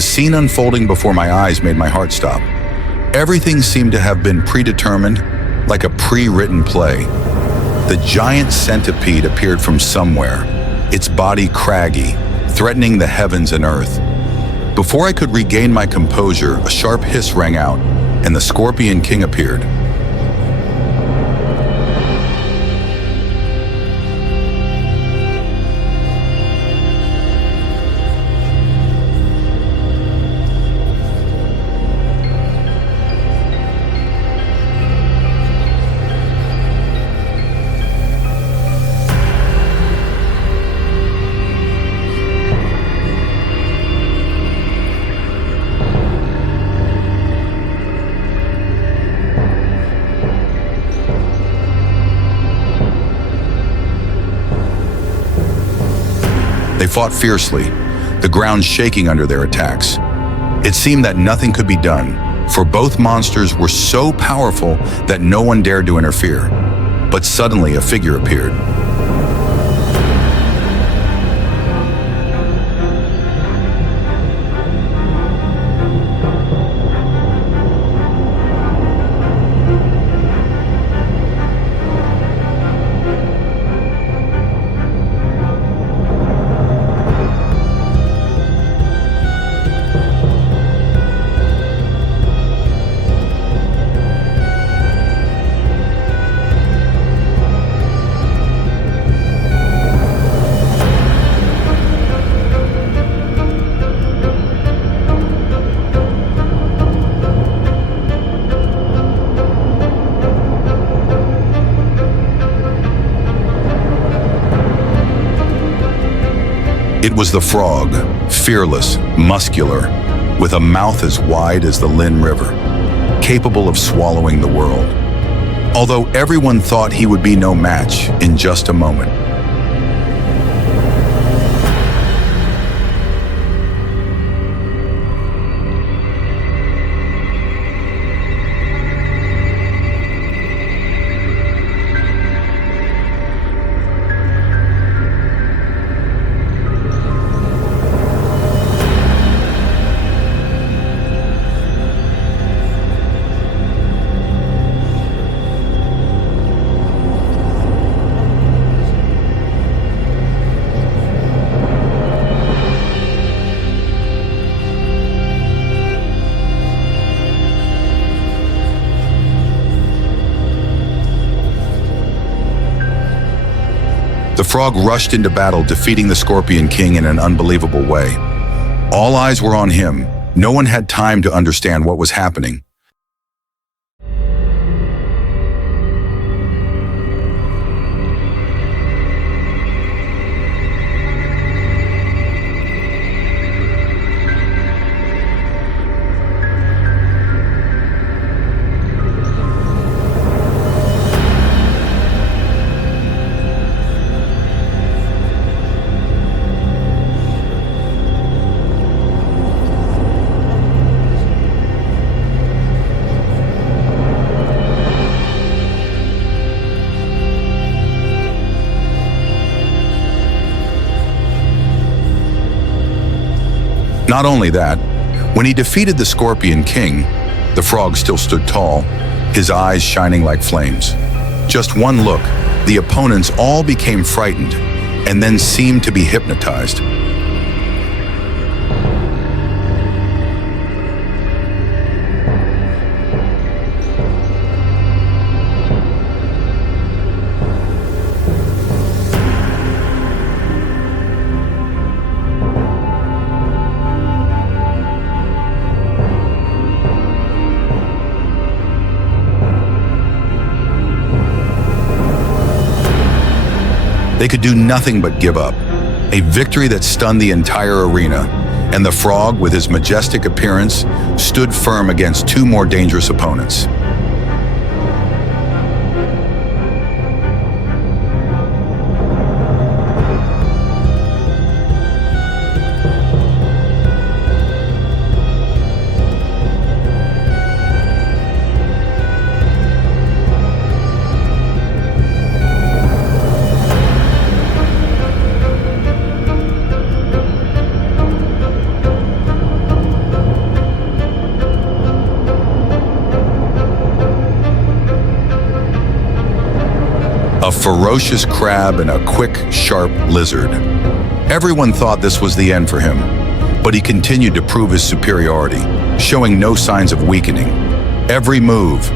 The scene unfolding before my eyes made my heart stop. Everything seemed to have been predetermined, like a pre-written play. The giant centipede appeared from somewhere, its body craggy, threatening the heavens and earth. Before I could regain my composure, a sharp hiss rang out, and the Scorpion King appeared. They fought fiercely, the ground shaking under their attacks. It seemed that nothing could be done, for both monsters were so powerful that no one dared to interfere. But suddenly a figure appeared. It was the frog, fearless, muscular, with a mouth as wide as the Lynn River, capable of swallowing the world. Although everyone thought he would be no match in just a moment. The frog rushed into battle, defeating the Scorpion King in an unbelievable way. All eyes were on him. No one had time to understand what was happening. Not only that, when he defeated the Scorpion King, the frog still stood tall, his eyes shining like flames. Just one look, the opponents all became frightened and then seemed to be hypnotized. They could do nothing but give up, a victory that stunned the entire arena, and the frog, with his majestic appearance, stood firm against two more dangerous opponents. a ferocious crab and a quick, sharp lizard. Everyone thought this was the end for him, but he continued to prove his superiority, showing no signs of weakening. Every move,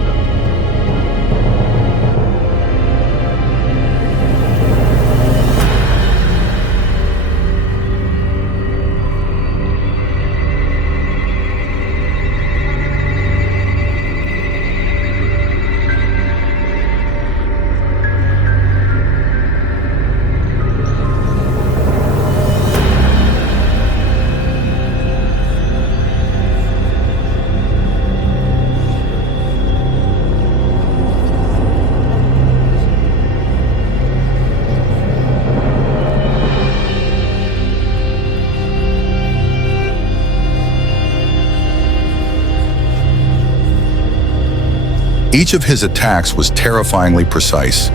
each of his attacks was terrifyingly precise.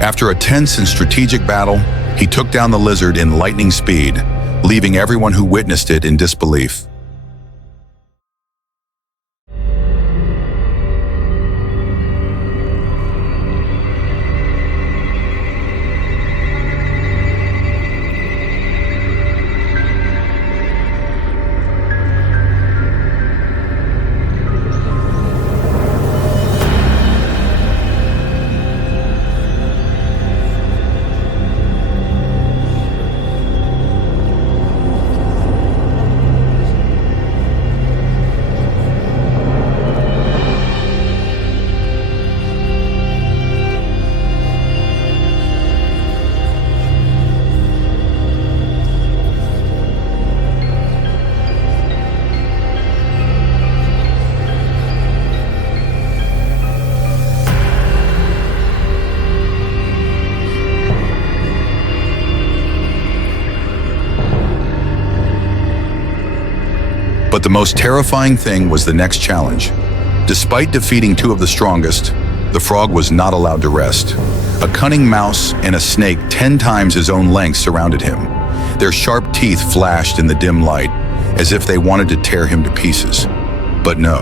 After a tense and strategic battle, he took down the lizard in lightning speed, leaving everyone who witnessed it in disbelief. But the most terrifying thing was the next challenge. Despite defeating two of the strongest, the frog was not allowed to rest. A cunning mouse and a snake 10 times his own length surrounded him. Their sharp teeth flashed in the dim light, as if they wanted to tear him to pieces. But no,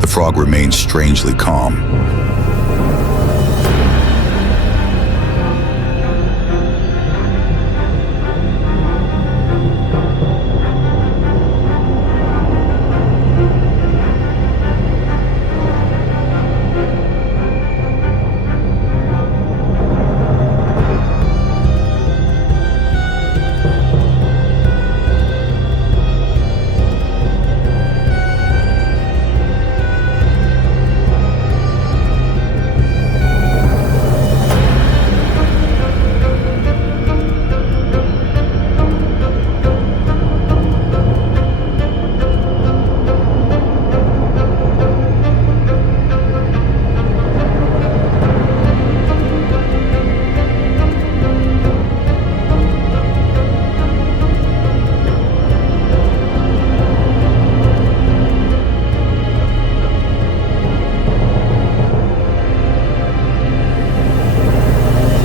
the frog remained strangely calm.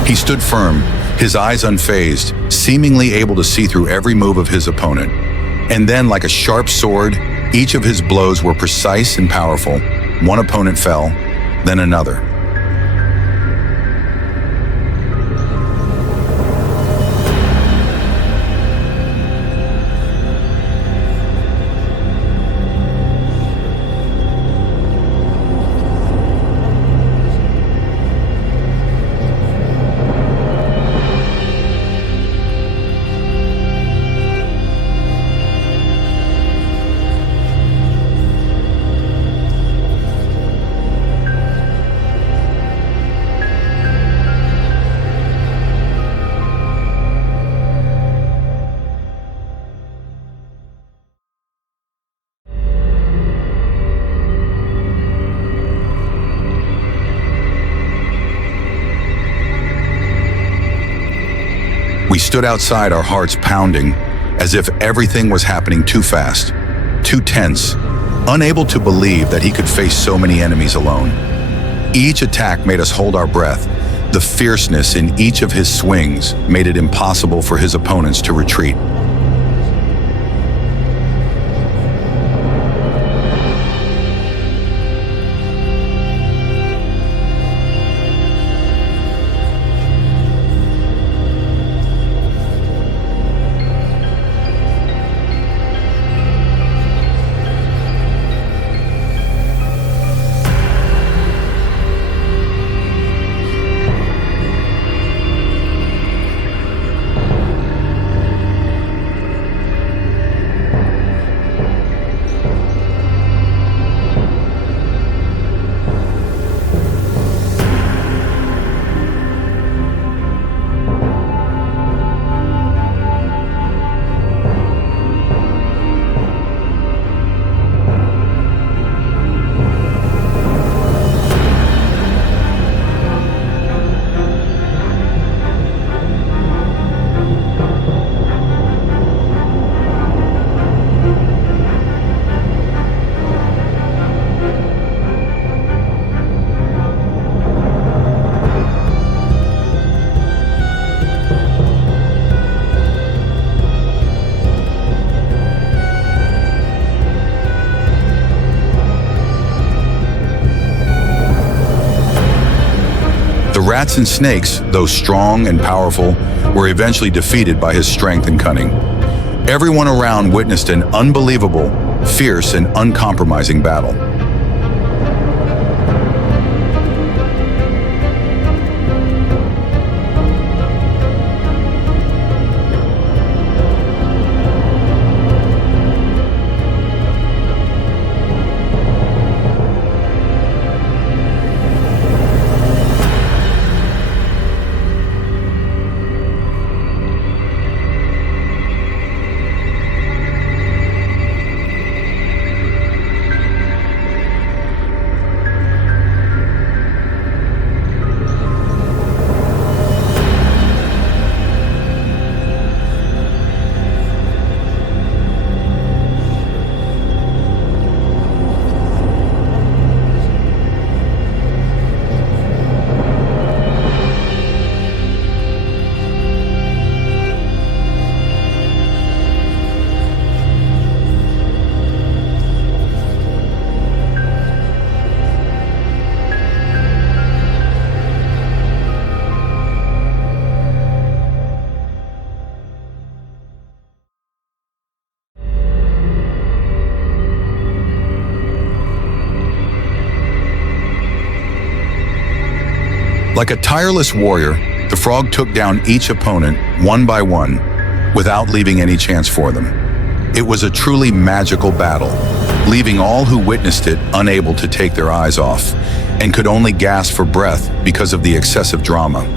He stood firm, his eyes unfazed, seemingly able to see through every move of his opponent. And then, like a sharp sword, each of his blows were precise and powerful. One opponent fell, then another. We stood outside, our hearts pounding, as if everything was happening too fast, too tense, unable to believe that he could face so many enemies alone. Each attack made us hold our breath. The fierceness in each of his swings made it impossible for his opponents to retreat. Rats and snakes, though strong and powerful, were eventually defeated by his strength and cunning. Everyone around witnessed an unbelievable, fierce, and uncompromising battle. Like a tireless warrior, the frog took down each opponent one by one, without leaving any chance for them. It was a truly magical battle, leaving all who witnessed it unable to take their eyes off, and could only gasp for breath because of the excessive drama.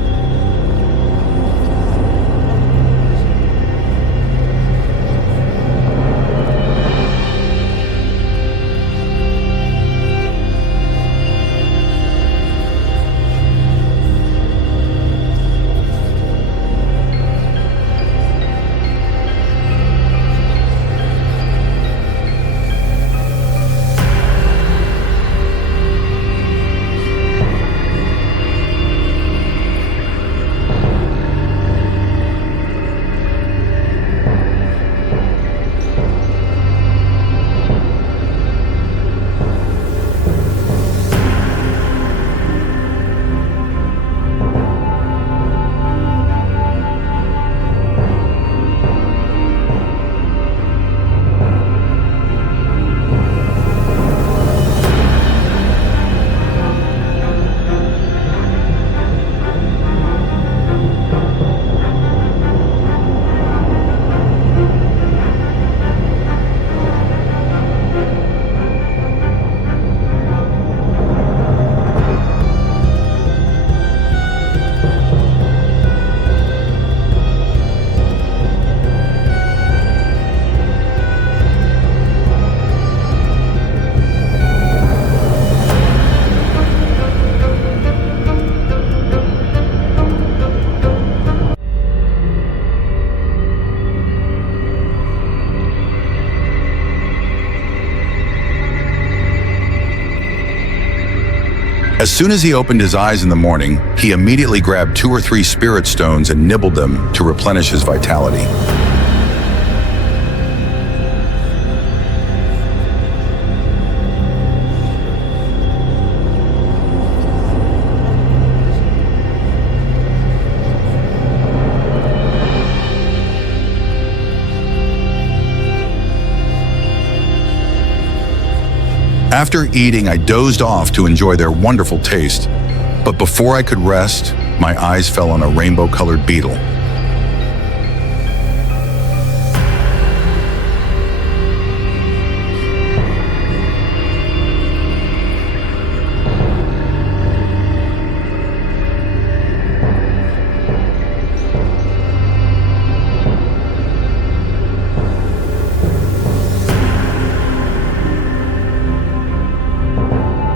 As soon as he opened his eyes in the morning, he immediately grabbed 2 or 3 spirit stones and nibbled them to replenish his vitality. After eating, I dozed off to enjoy their wonderful taste, but before I could rest, my eyes fell on a rainbow-colored beetle.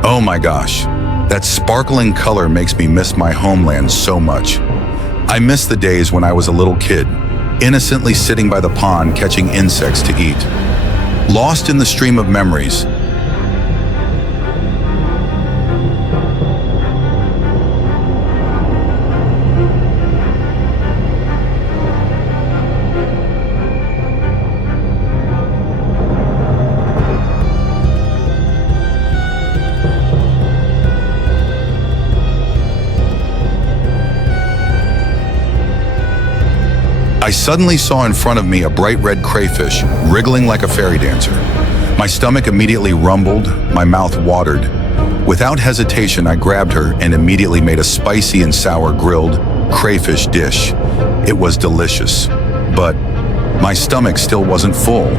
Oh my gosh, that sparkling color makes me miss my homeland so much. I miss the days when I was a little kid, innocently sitting by the pond catching insects to eat. Lost in the stream of memories. I suddenly saw in front of me a bright red crayfish, wriggling like a fairy dancer. My stomach immediately rumbled, my mouth watered. Without hesitation, I grabbed her and immediately made a spicy and sour grilled crayfish dish. It was delicious, but my stomach still wasn't full.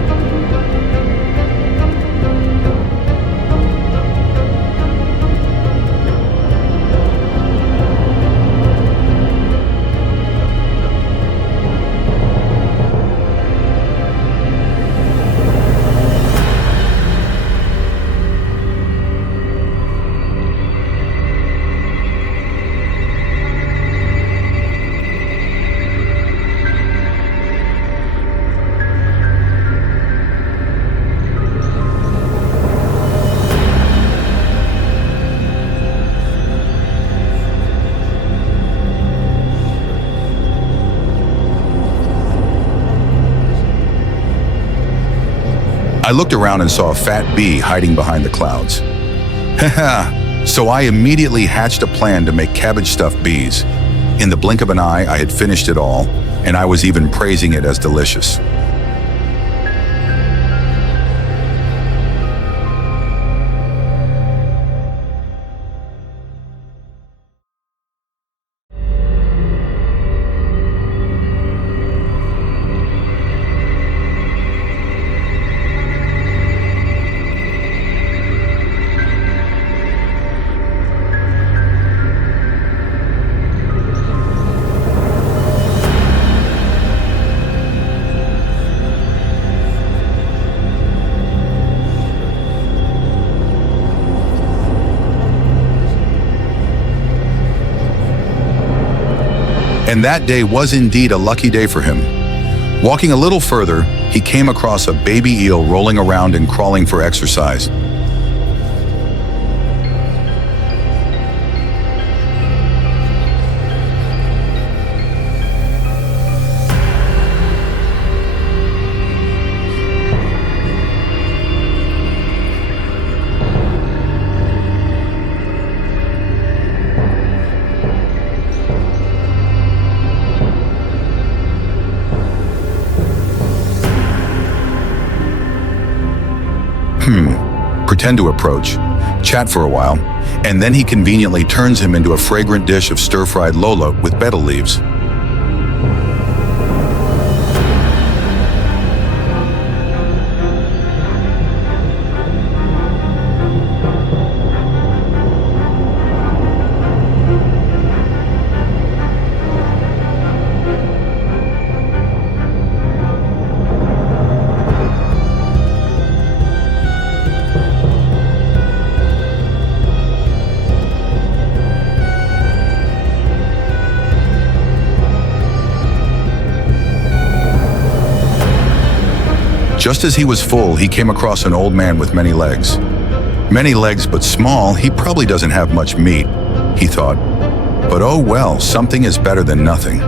I looked around and saw a fat bee hiding behind the clouds. Haha, so I immediately hatched a plan to make cabbage-stuffed bees. In the blink of an eye, I had finished it all, and I was even praising it as delicious. And that day was indeed a lucky day for him. Walking a little further, he came across a baby eel rolling around and crawling for exercise. Pretend to approach, chat for a while, and then he conveniently turns him into a fragrant dish of stir-fried lolo with betel leaves. Just as he was full, he came across an old man with many legs. Many legs but small, he probably doesn't have much meat, he thought. But oh well, something is better than nothing.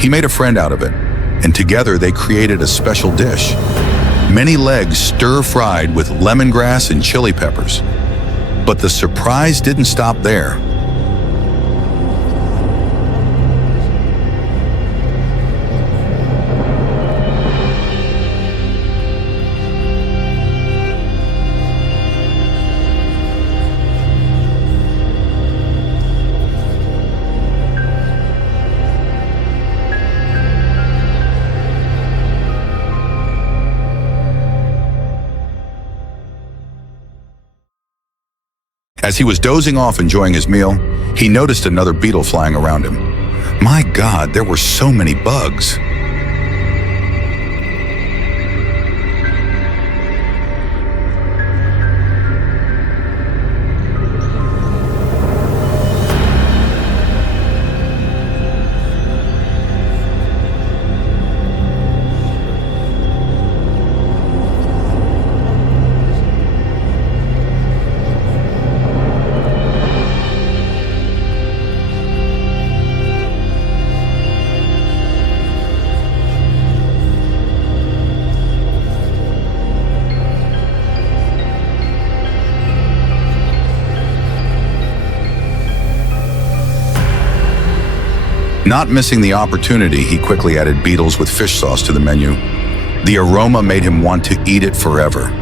He made a friend out of it, and together they created a special dish. Many legs stir-fried with lemongrass and chili peppers. But the surprise didn't stop there. As he was dozing off enjoying his meal, he noticed another beetle flying around him. My God, there were so many bugs. Not missing the opportunity, he quickly added beetles with fish sauce to the menu. The aroma made him want to eat it forever.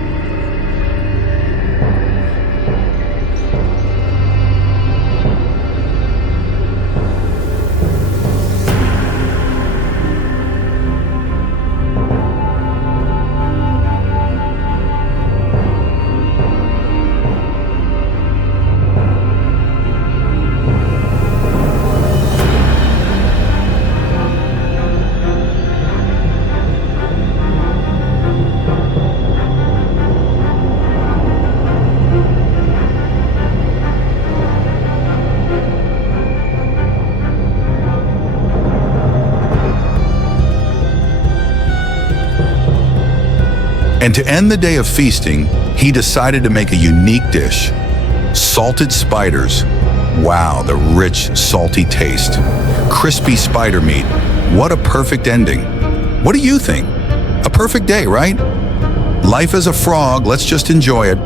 And to end the day of feasting, he decided to make a unique dish: salted spiders. Wow, the rich, salty taste. Crispy spider meat. What a perfect ending. What do you think? A perfect day, right? Life as a frog, let's just enjoy it.